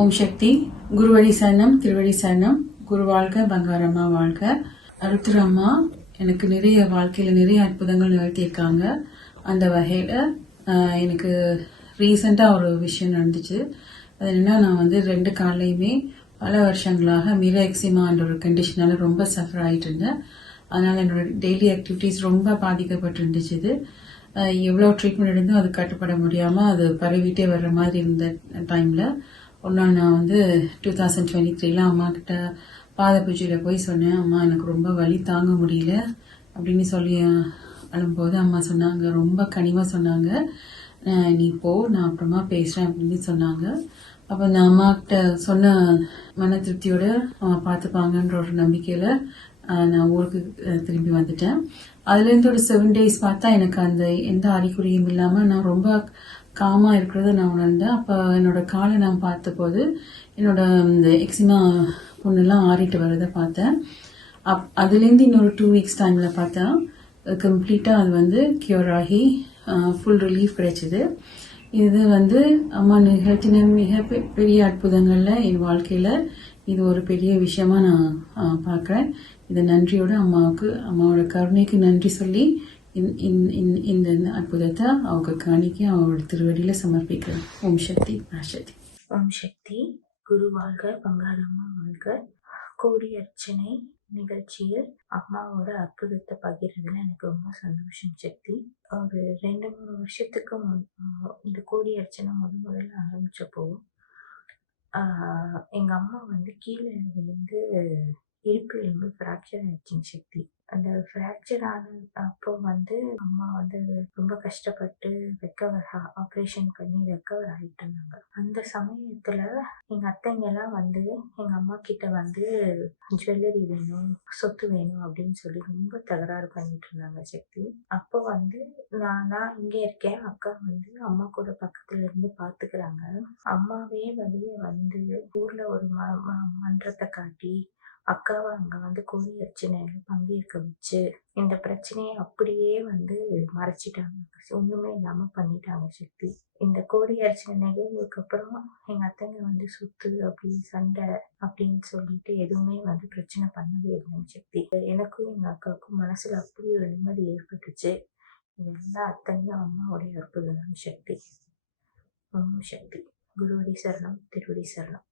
ஓம் சக்தி. குருவடி சரணம், திருவடி சரணம். குரு வாழ்க, பங்காரம்மா வாழ்க. அருத்துரு அம்மா எனக்கு நிறைய வாழ்க்கையில நிறைய அற்புதங்கள் நிகழ்த்தியிருக்காங்க. அந்த வகையில எனக்கு ரீசெண்டா ஒரு விஷயம் நடந்துச்சு. அது என்னன்னா, நான் வந்து 2 காலையுமே பல வருஷங்களாக எக்ஸிமான்ற ஒரு கண்டிஷனால ரொம்ப சஃபர் ஆயிட்டு இருந்தேன். அதனால என்னோட டெய்லி ஆக்டிவிட்டிஸ் ரொம்ப பாதிக்கப்பட்டு இருந்துச்சு. இது எவ்வளோ ட்ரீட்மெண்ட் எடுத்தும் அது கட்டுப்பட முடியாமல் அது பரவிட்டே வர்ற மாதிரி இருந்த டைமில் ஒரு நாள் நான் வந்து 2023 அம்மா கிட்ட பாத பூஜையில் போய் சொன்னேன். அம்மா எனக்கு ரொம்ப வலி தாங்க முடியல அப்படின்னு சொல்லி அழும்போது அம்மா சொன்னாங்க, ரொம்ப கனிவாக சொன்னாங்க, நீ போ, நான் அப்புறமா பேசுகிறேன் அப்படின்னு சொன்னாங்க. அப்போ நான் அம்மா கிட்ட சொன்ன மன திருப்தியோட பார்த்துப்பாங்கன்ற ஒரு நம்பிக்கையில் நான் ஊருக்கு திரும்பி வந்துட்டேன். அதுலேருந்து ஒரு 7 days பார்த்தா எனக்கு அந்த எந்த அறிகுறியும் இல்லாமல் நான் ரொம்ப காமா இருக்கிறத நான் உணர்ந்தேன். அப்போ என்னோட காலை நான் பார்த்தபோது என்னோட இந்த எக்ஸிமா புண்ணெல்லாம் ஆறிட்டு வரதை பார்த்தேன். அதுலேருந்து இன்னொரு 2 weeks டைமில் பார்த்தா கம்ப்ளீட்டாக அது வந்து கியூர் ஆகி ஃபுல் ரிலீஃப் கிடைச்சிது. இது வந்து அம்மா நிகழ்த்தின மிக பெரிய அற்புதங்களில் என் வாழ்க்கையில் இது ஒரு பெரிய விஷயமா நான் பார்க்குறேன். இதை நன்றியோட அம்மாவோட கருணைக்கு நன்றி சொல்லி இந்த அற்புதத்தை அவங்க காணிக்க அவங்களோட திருவடியில சமர்ப்பிக்கிறேன். ஓம் சக்தி, ஆசக்தி. ஓம் சக்தி. குரு வாழ்க, பங்காரம்மா வாழ்க. கோடி அர்ச்சனை நிகழ்ச்சியில் அம்மாவோட அற்புதத்தை பகிர்றதுல எனக்கு ரொம்ப சந்தோஷம் சக்தி. ஒரு 2-3 வருஷத்துக்கு இந்த கோடி அர்ச்சனை முதல்ல ஆரம்பிச்சப்போ எங்க அம்மா வந்து கீழே விழுந்து இடுப்பு எலும்பு ஃப்ராக்சர் ஆயிடுச்சுங்க சக்தி. அந்த ஃப்ராக்சர் ஆன அப்போ வந்து அம்மா வந்து ரொம்ப கஷ்டப்பட்டு ஆப்ரேஷன் பண்ணி ரெக்கவர் ஆகிட்டு இருந்தாங்க. அந்த சமயத்துல எங்க அத்தைங்கெல்லாம் வந்து எங்க அம்மா கிட்ட வந்து ஜுவல்லரி வேணும், சொத்து வேணும் அப்படின்னு சொல்லி ரொம்ப தகராறு பண்ணிட்டு இருந்தாங்க சக்தி. அப்போ வந்து நான் இங்க இருக்கேன், அக்கா வந்து அம்மா கூட பக்கத்துல இருந்து பாத்துக்கிறாங்க. அம்மாவே வெளியே வந்து ஊர்ல ஒரு மன்றத்தை காட்டி அக்காவை அங்க வந்து கோடி அர்ச்சனையில பங்கேற்க வச்சு இந்த பிரச்சனையை அப்படியே வந்து மறைச்சிட்டாங்க, ஒண்ணுமே இல்லாம பண்ணிட்டாங்க சக்தி. இந்த கோடி அர்ச்சனை நிகழ்வுக்கு அப்புறம் எங்க அத்தைங்க வந்து சொத்து அப்படி சண்டை அப்படின்னு சொல்லிட்டு எதுவுமே வந்து பிரச்சனை பண்ணவே இல்லைங்க சக்தி. எனக்கும் எங்க அக்காவுக்கும் மனசுல அப்படி ஒரு நிம்மதி ஏற்பட்டுச்சு. எல்லா அத்தையும் அம்மாவுடைய அற்புதம் சக்தி. ஓம் சக்தி. குருவடி சரணம், திருவடி சரணம்.